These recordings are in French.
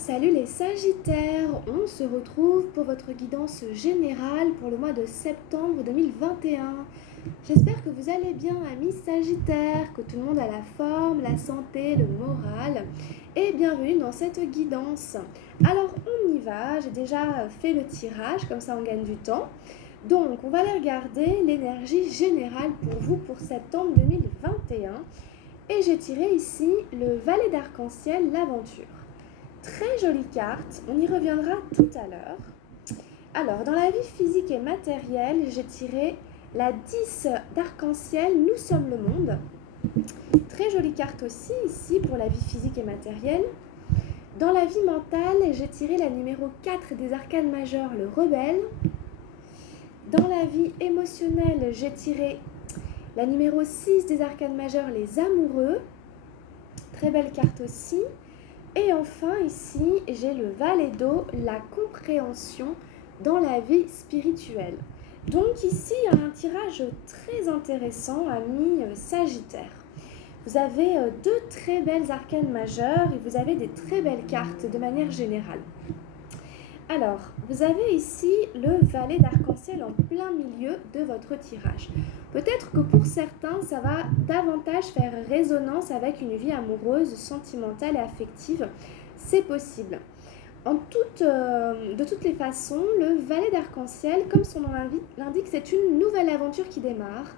Salut les Sagittaires, on se retrouve pour votre guidance générale pour le mois de septembre 2021. J'espère que vous allez bien, amis Sagittaires, que tout le monde a la forme, la santé, le moral, et bienvenue dans cette guidance. Alors on y va, j'ai déjà fait le tirage, comme ça on gagne du temps. Donc on va aller regarder l'énergie générale pour vous pour septembre 2021. Et j'ai tiré ici le valet d'arc-en-ciel, l'aventure. Très jolie carte, on y reviendra tout à l'heure. Alors, dans la vie physique et matérielle, j'ai tiré la 10 d'arc-en-ciel, nous sommes le monde. Très jolie carte aussi ici pour la vie physique et matérielle. Dans la vie mentale, j'ai tiré la numéro 4 des arcanes majeures, le rebelle. Dans la vie émotionnelle, j'ai tiré la numéro 6 des arcanes majeures, les amoureux. Très belle carte aussi. Et enfin, ici, j'ai le valet d'eau, la compréhension dans la vie spirituelle. Donc ici, il y a un tirage très intéressant, amis Sagittaire. Vous avez deux très belles arcanes majeures et vous avez des très belles cartes de manière générale. Alors, vous avez ici le valet d'arc-en-ciel en plein milieu de votre tirage. Peut-être que pour certains, ça va davantage faire résonance avec une vie amoureuse, sentimentale et affective. C'est possible. De toutes les façons, le valet d'arc-en-ciel, comme son nom l'indique, c'est une nouvelle aventure qui démarre,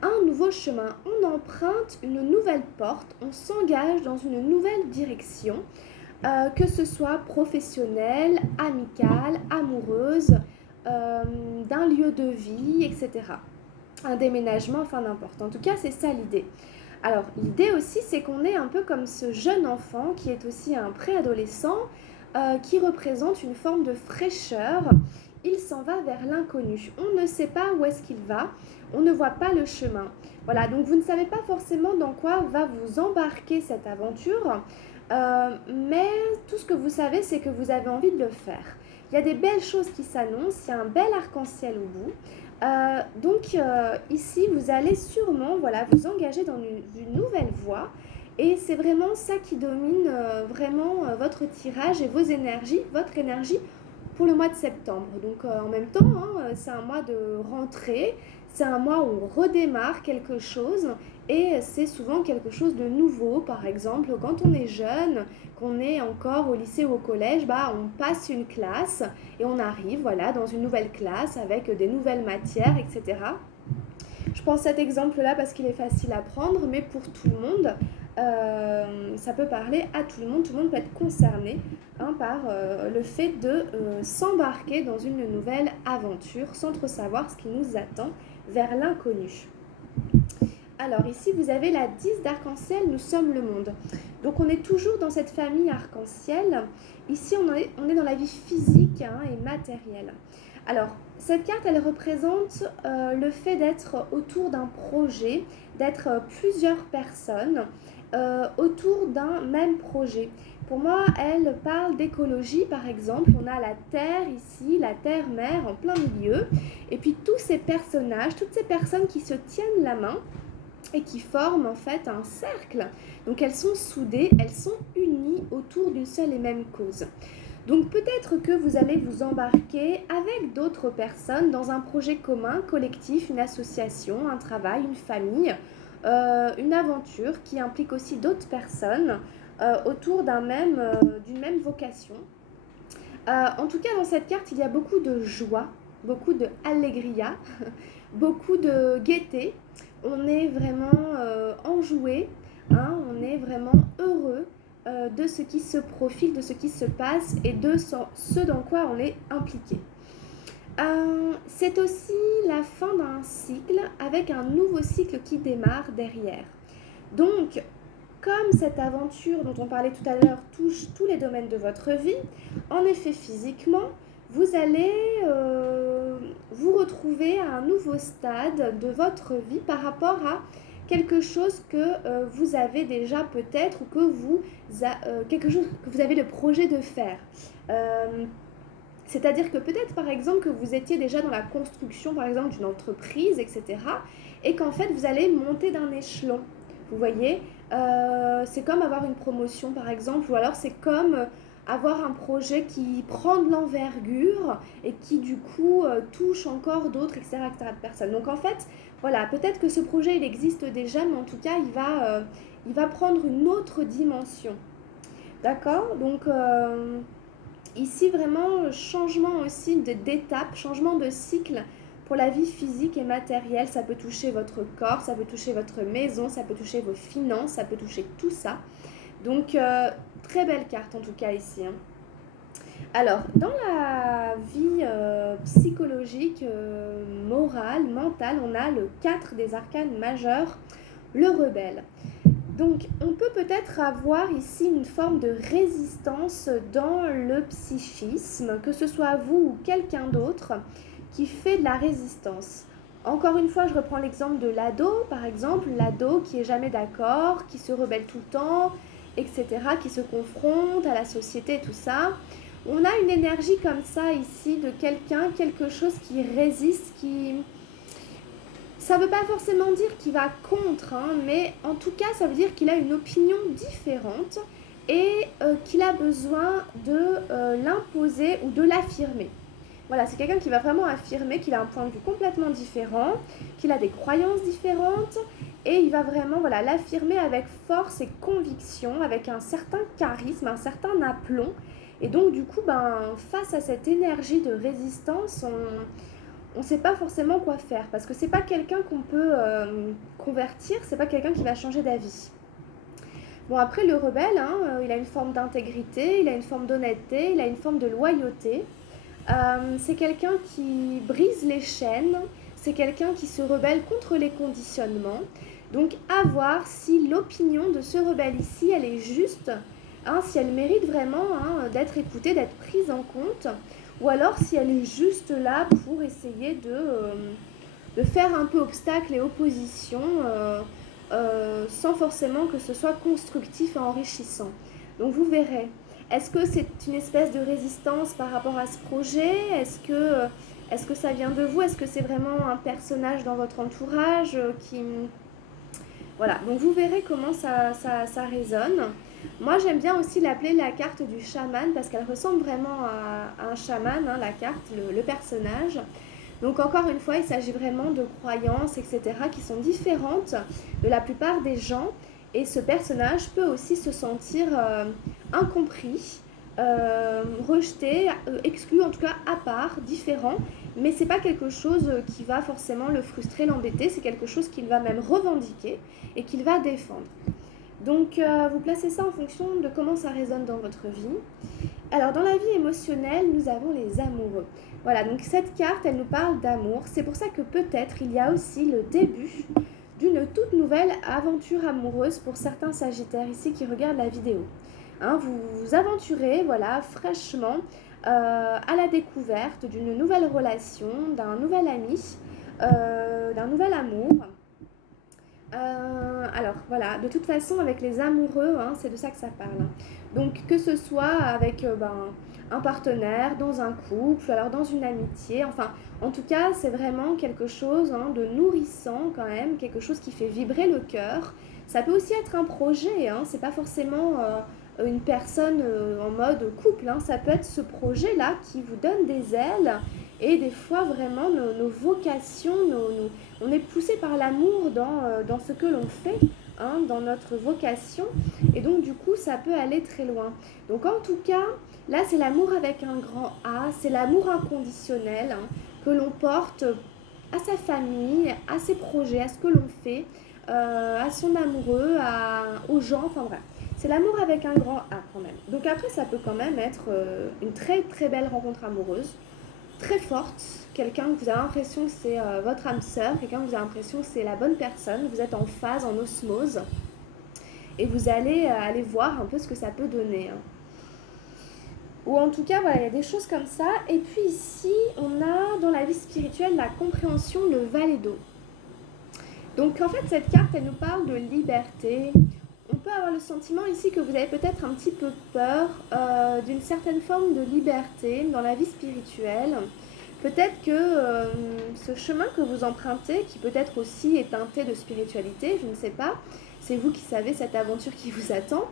un nouveau chemin. On emprunte une nouvelle porte, on s'engage dans une nouvelle direction. Que ce soit professionnelle, amicale, amoureuse, d'un lieu de vie, etc. Un déménagement, enfin n'importe. En tout cas, c'est ça l'idée. Alors, l'idée aussi, c'est qu'on est un peu comme ce jeune enfant qui est aussi un préadolescent, qui représente une forme de fraîcheur. Il s'en va vers l'inconnu. On ne sait pas où est-ce qu'il va, on ne voit pas le chemin. Voilà, donc vous ne savez pas forcément dans quoi va vous embarquer cette aventure. Mais tout ce que vous savez, c'est que vous avez envie de le faire. Il y a des belles choses qui s'annoncent, il y a un bel arc-en-ciel au bout. Donc ici, vous allez sûrement vous engager dans une nouvelle voie. Et c'est vraiment ça qui domine votre tirage et vos énergies, votre énergie pour le mois de septembre. Donc en même temps, c'est un mois de rentrée, c'est un mois où on redémarre quelque chose et c'est souvent quelque chose de nouveau. Par exemple, quand on est jeune, qu'on est encore au lycée ou au collège, on passe une classe et on arrive dans une nouvelle classe avec des nouvelles matières, etc. Je prends cet exemple-là parce qu'il est facile à prendre, mais pour tout le monde, ça peut parler à tout le monde peut être concerné par le fait de s'embarquer dans une nouvelle aventure sans trop savoir ce qui nous attend vers l'inconnu. Alors ici, vous avez la 10 d'arc-en-ciel, nous sommes le monde. Donc on est toujours dans cette famille arc-en-ciel. Ici, on est dans la vie physique et matérielle. Alors, cette carte, elle représente le fait d'être autour d'un projet, d'être plusieurs personnes autour d'un même projet. Pour moi, elle parle d'écologie, par exemple. On a la Terre ici, la Terre-Mère en plein milieu. Et puis tous ces personnages, toutes ces personnes qui se tiennent la main et qui forment en fait un cercle. Donc elles sont soudées, elles sont unies autour d'une seule et même cause. Donc peut-être que vous allez vous embarquer avec d'autres personnes dans un projet commun, collectif, une association, un travail, une famille, une aventure qui implique aussi d'autres personnes autour d'une même vocation. En tout cas, dans cette carte, il y a beaucoup de joie, beaucoup de allegria, beaucoup de gaieté. On est vraiment enjoué, on est vraiment heureux de ce qui se profile, de ce qui se passe et de ce dans quoi on est impliqué. C'est aussi la fin d'un cycle avec un nouveau cycle qui démarre derrière. Donc, comme cette aventure dont on parlait tout à l'heure touche tous les domaines de votre vie, en effet physiquement, vous allez vous retrouver à un nouveau stade de votre vie par rapport à quelque chose que vous avez déjà peut-être ou quelque chose que vous avez le projet de faire. C'est-à-dire que peut-être par exemple que vous étiez déjà dans la construction par exemple d'une entreprise, etc. et qu'en fait vous allez monter d'un échelon. Vous voyez, c'est comme avoir une promotion par exemple, ou alors c'est comme avoir un projet qui prend de l'envergure et qui du coup touche encore d'autres, etc., de personnes. Donc en fait, voilà, peut-être que ce projet il existe déjà, mais en tout cas il va prendre une autre dimension. D'accord? Donc ici vraiment changement aussi d'étape, changement de cycle pour la vie physique et matérielle. Ça peut toucher votre corps, ça peut toucher votre maison, ça peut toucher vos finances, ça peut toucher tout ça. Donc très belle carte en tout cas ici, hein. Alors, dans la vie psychologique, morale, mentale, on a le 4 des arcanes majeurs, le rebelle. Donc, on peut peut-être avoir ici une forme de résistance dans le psychisme, que ce soit vous ou quelqu'un d'autre qui fait de la résistance. Encore une fois, je reprends l'exemple de l'ado, par exemple, l'ado qui est jamais d'accord, qui se rebelle tout le temps, etc., qui se confronte à la société et tout ça. On a une énergie comme ça ici de quelqu'un, quelque chose qui résiste, qui... Ça ne veut pas forcément dire qu'il va contre, hein, mais en tout cas, ça veut dire qu'il a une opinion différente et qu'il a besoin de l'imposer ou de l'affirmer. Voilà, c'est quelqu'un qui va vraiment affirmer qu'il a un point de vue complètement différent, qu'il a des croyances différentes et il va vraiment voilà, l'affirmer avec force et conviction, avec un certain charisme, un certain aplomb. Et donc du coup, face à cette énergie de résistance, on ne sait pas forcément quoi faire parce que c'est pas quelqu'un qu'on peut convertir, c'est pas quelqu'un qui va changer d'avis. Bon, après le rebelle, hein, il a une forme d'intégrité, il a une forme d'honnêteté, il a une forme de loyauté. C'est quelqu'un qui brise les chaînes, c'est quelqu'un qui se rebelle contre les conditionnements. Donc à voir si l'opinion de ce rebelle ici, elle est juste, hein, si elle mérite vraiment d'être écoutée, d'être prise en compte, ou alors si elle est juste là pour essayer de faire un peu obstacle et opposition sans forcément que ce soit constructif et enrichissant. Donc vous verrez. Est-ce que c'est une espèce de résistance par rapport à ce projet? Est-ce que ça vient de vous? Est-ce que c'est vraiment un personnage dans votre entourage qui... Voilà, donc vous verrez comment ça résonne. Moi, j'aime bien aussi l'appeler la carte du chaman parce qu'elle ressemble vraiment à un chaman, hein, la carte, le personnage. Donc encore une fois, il s'agit vraiment de croyances, etc., qui sont différentes de la plupart des gens. Et ce personnage peut aussi se sentir incompris, rejeté, exclu, en tout cas à part, différent. Mais c'est pas quelque chose qui va forcément le frustrer, l'embêter. C'est quelque chose qu'il va même revendiquer et qu'il va défendre. Donc vous placez ça en fonction de comment ça résonne dans votre vie. Alors dans la vie émotionnelle, nous avons les amoureux. Voilà, donc cette carte, elle nous parle d'amour. C'est pour ça que peut-être il y a aussi le début d'une toute nouvelle aventure amoureuse pour certains sagittaires ici qui regardent la vidéo. Hein, vous vous aventurez, voilà, fraîchement à la découverte d'une nouvelle relation, d'un nouvel ami, d'un nouvel amour. Alors voilà, de toute façon avec les amoureux, hein, c'est de ça que ça parle. Donc que ce soit avec un partenaire, dans un couple, alors dans une amitié, enfin en tout cas c'est vraiment quelque chose de nourrissant quand même, quelque chose qui fait vibrer le cœur. Ça peut aussi être un projet, hein, c'est pas forcément une personne en mode couple, hein, ça peut être ce projet-là qui vous donne des ailes et des fois vraiment nos vocations, on est poussé par l'amour dans ce que l'on fait, hein, dans notre vocation et donc du coup ça peut aller très loin. Donc en tout cas, là c'est l'amour avec un grand A, c'est l'amour inconditionnel que l'on porte à sa famille, à ses projets, à ce que l'on fait, à son amoureux, aux gens, enfin bref. C'est l'amour avec un grand A quand même. Donc après ça peut quand même être une très très belle rencontre amoureuse, très forte, quelqu'un que vous avez l'impression que c'est votre âme sœur, quelqu'un que vous avez l'impression que c'est la bonne personne, vous êtes en phase, en osmose, et vous allez aller voir un peu ce que ça peut donner. Ou en tout cas, voilà, il y a des choses comme ça. Et puis ici, on a dans la vie spirituelle la compréhension, le valet d'eau. Donc en fait, cette carte, elle nous parle de liberté. On peut avoir le sentiment ici que vous avez peut-être un petit peu peur d'une certaine forme de liberté dans la vie spirituelle. Peut-être que ce chemin que vous empruntez, qui peut-être aussi est teinté de spiritualité, je ne sais pas, c'est vous qui savez cette aventure qui vous attend,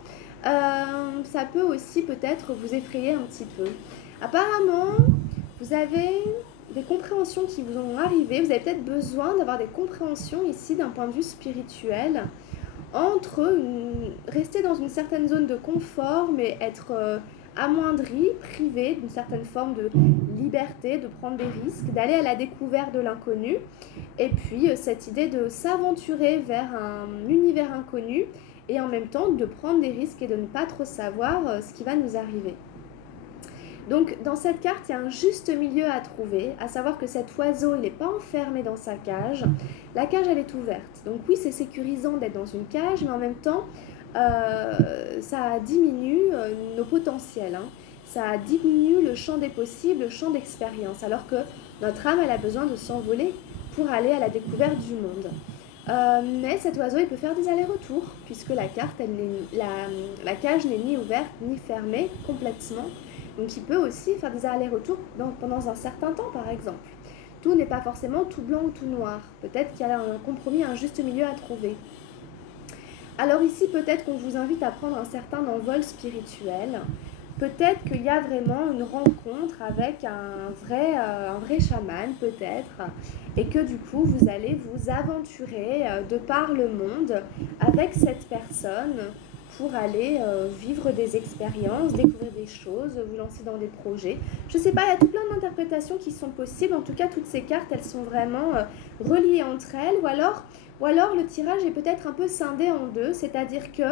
Ça peut aussi peut-être vous effrayer un petit peu. Apparemment, vous avez des compréhensions qui vous ont arrivé. Vous avez peut-être besoin d'avoir des compréhensions ici d'un point de vue spirituel rester dans une certaine zone de confort, mais être amoindri, privé d'une certaine forme de liberté, de prendre des risques, d'aller à la découverte de l'inconnu, et puis cette idée de s'aventurer vers un univers inconnu, et en même temps de prendre des risques et de ne pas trop savoir ce qui va nous arriver. Donc dans cette carte, il y a un juste milieu à trouver, à savoir que cet oiseau, il n'est pas enfermé dans sa cage. La cage, elle est ouverte. Donc oui, c'est sécurisant d'être dans une cage, mais en même temps, ça diminue nos potentiels. Ça diminue le champ des possibles, le champ d'expérience, alors que notre âme, elle a besoin de s'envoler pour aller à la découverte du monde. Mais cet oiseau, il peut faire des allers-retours, puisque la cage n'est ni ouverte ni fermée complètement. Donc il peut aussi faire des allers-retours pendant un certain temps, par exemple. Tout n'est pas forcément tout blanc ou tout noir. Peut-être qu'il y a un compromis, un juste milieu à trouver. Alors ici, peut-être qu'on vous invite à prendre un certain envol spirituel. Peut-être qu'il y a vraiment une rencontre avec un vrai chaman, peut-être, et que du coup, vous allez vous aventurer de par le monde avec cette personne pour aller vivre des expériences, découvrir des choses, vous lancer dans des projets. Je ne sais pas, il y a tout plein d'interprétations qui sont possibles. En tout cas, toutes ces cartes, elles sont vraiment reliées entre elles. Ou alors le tirage est peut-être un peu scindé en deux, c'est-à-dire que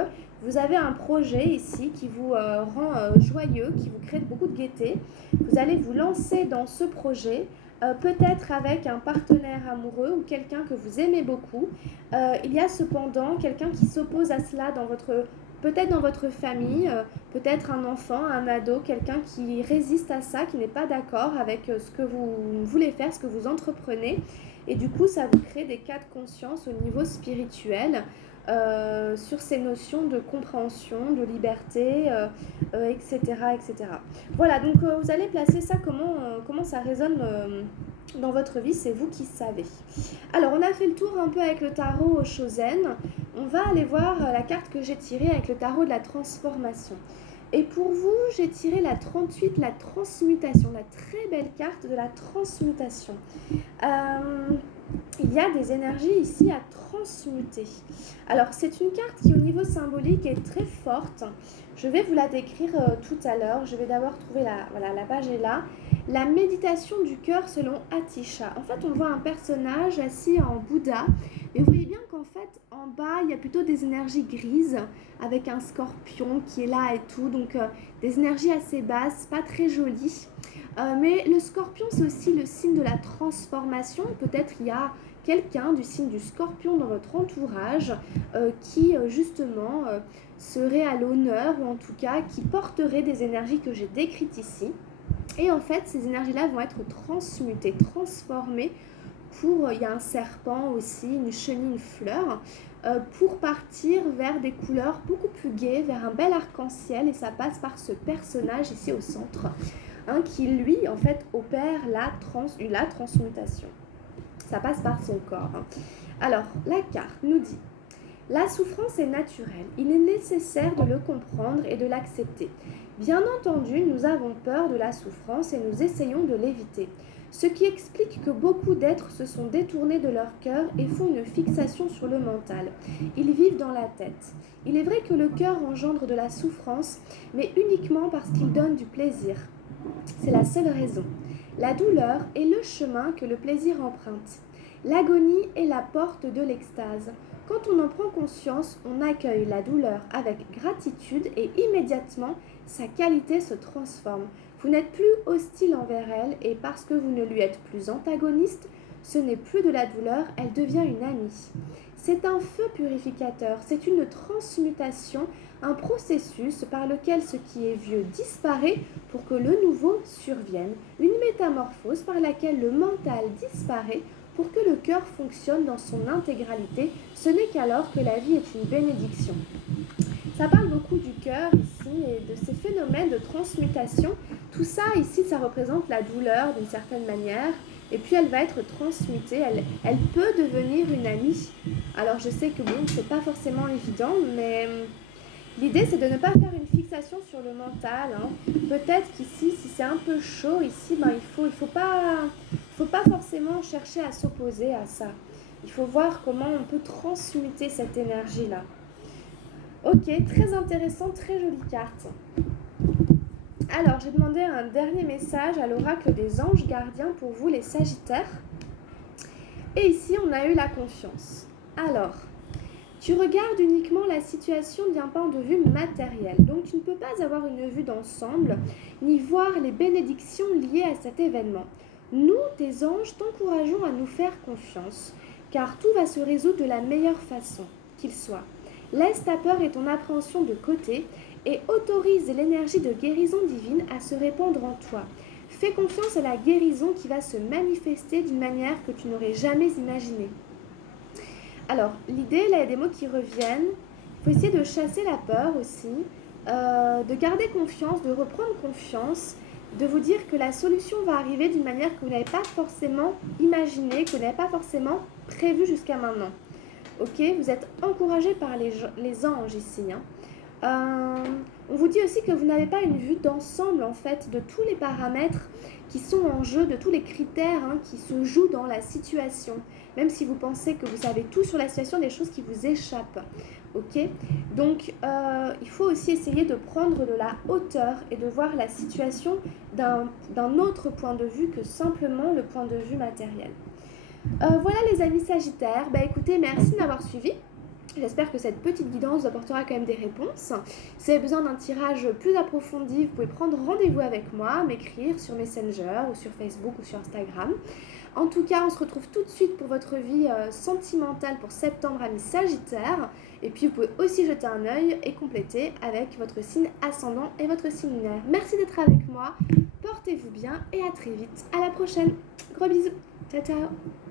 vous avez un projet ici qui vous rend joyeux, qui vous crée beaucoup de gaieté. Vous allez vous lancer dans ce projet, peut-être avec un partenaire amoureux ou quelqu'un que vous aimez beaucoup. Il y a cependant quelqu'un qui s'oppose à cela peut-être dans votre famille, peut-être un enfant, un ado, quelqu'un qui résiste à ça, qui n'est pas d'accord avec ce que vous voulez faire, ce que vous entreprenez. Et du coup, ça vous crée des cas de conscience au niveau spirituel sur ces notions de compréhension, de liberté, etc., etc. Voilà, donc vous allez placer ça, comment ça résonne dans votre vie, c'est vous qui savez. Alors, on a fait le tour un peu avec le tarot Chosen. On va aller voir la carte que j'ai tirée avec le tarot de la transformation. Et pour vous, j'ai tiré la 38, la transmutation, la très belle carte de la transmutation. Il y a des énergies ici à transmuter. Alors, c'est une carte qui, au niveau symbolique, est très forte. Je vais vous la décrire tout à l'heure. Je vais d'abord trouver la page est là. La méditation du cœur selon Atisha. En fait, on voit un personnage assis en Bouddha. Mais vous voyez bien qu'en fait, en bas, il y a plutôt des énergies grises avec un scorpion qui est là et tout. Donc, des énergies assez basses, pas très jolies. Mais le scorpion, c'est aussi le signe de la transformation. Peut-être il y a quelqu'un du signe du scorpion dans votre entourage qui, justement, serait à l'honneur ou en tout cas qui porterait des énergies que j'ai décrites ici. Et en fait, ces énergies-là vont être transmutées, transformées il y a un serpent aussi, une chenille, une fleur, pour partir vers des couleurs beaucoup plus gaies, vers un bel arc-en-ciel. Et ça passe par ce personnage ici au centre, qui lui, en fait, opère la transmutation. Ça passe par son corps. Alors, la carte nous dit: la souffrance est naturelle, il est nécessaire de le comprendre et de l'accepter. Bien entendu, nous avons peur de la souffrance et nous essayons de l'éviter. Ce qui explique que beaucoup d'êtres se sont détournés de leur cœur et font une fixation sur le mental. Ils vivent dans la tête. Il est vrai que le cœur engendre de la souffrance, mais uniquement parce qu'il donne du plaisir. C'est la seule raison. La douleur est le chemin que le plaisir emprunte. L'agonie est la porte de l'extase. Quand on en prend conscience, on accueille la douleur avec gratitude et immédiatement, sa qualité se transforme. Vous n'êtes plus hostile envers elle et parce que vous ne lui êtes plus antagoniste, ce n'est plus de la douleur, elle devient une amie. C'est un feu purificateur, c'est une transmutation, un processus par lequel ce qui est vieux disparaît pour que le nouveau survienne, une métamorphose par laquelle le mental disparaît pour que le cœur fonctionne dans son intégralité. Ce n'est qu'alors que la vie est une bénédiction. Ça parle beaucoup du cœur ici et de ces phénomènes de transmutation. Tout ça ici, ça représente la douleur d'une certaine manière. Et puis elle va être transmutée, elle peut devenir une amie. Alors je sais que bon, c'est pas forcément évident, mais L'idée, c'est de ne pas faire une fixation sur le mental, hein. Peut-être qu'ici, si c'est un peu chaud, ici, ben, faut pas forcément chercher à s'opposer à ça. Il faut voir comment on peut transmuter cette énergie-là. Ok, très intéressant, très jolie carte. Alors, j'ai demandé un dernier message à l'oracle des anges gardiens pour vous, les Sagittaires. Et ici, on a eu la confiance. Alors, tu regardes uniquement la situation d'un point de vue matériel. Donc, tu ne peux pas avoir une vue d'ensemble, ni voir les bénédictions liées à cet événement. Nous, tes anges, t'encourageons à nous faire confiance, car tout va se résoudre de la meilleure façon qu'il soit. Laisse ta peur et ton appréhension de côté et autorise l'énergie de guérison divine à se répandre en toi. Fais confiance à la guérison qui va se manifester d'une manière que tu n'aurais jamais imaginée. Alors, l'idée, là, il y a des mots qui reviennent. Il faut essayer de chasser la peur aussi, de garder confiance, de reprendre confiance, de vous dire que la solution va arriver d'une manière que vous n'avez pas forcément imaginée, que vous n'avez pas forcément prévue jusqu'à maintenant. Ok, vous êtes encouragé par les anges ici, hein. On vous dit aussi que vous n'avez pas une vue d'ensemble en fait de tous les paramètres qui sont en jeu, de tous les critères, hein, qui se jouent dans la situation. Même si vous pensez que vous savez tout sur la situation, des choses qui vous échappent. Ok, donc il faut aussi essayer de prendre de la hauteur et de voir la situation d'un autre point de vue que simplement le point de vue matériel. Voilà les amis Sagittaires, bah écoutez, merci de m'avoir suivi. J'espère que cette petite guidance vous apportera quand même des réponses. Si vous avez besoin d'un tirage plus approfondi, vous pouvez prendre rendez-vous avec moi, m'écrire sur Messenger ou sur Facebook ou sur Instagram. En tout cas, on se retrouve tout de suite pour votre vie sentimentale pour septembre, amis Sagittaire. Et puis, vous pouvez aussi jeter un œil et compléter avec votre signe ascendant et votre signe lunaire. Merci d'être avec moi. Portez-vous bien et à très vite. À la prochaine. Gros bisous. Ciao, ciao.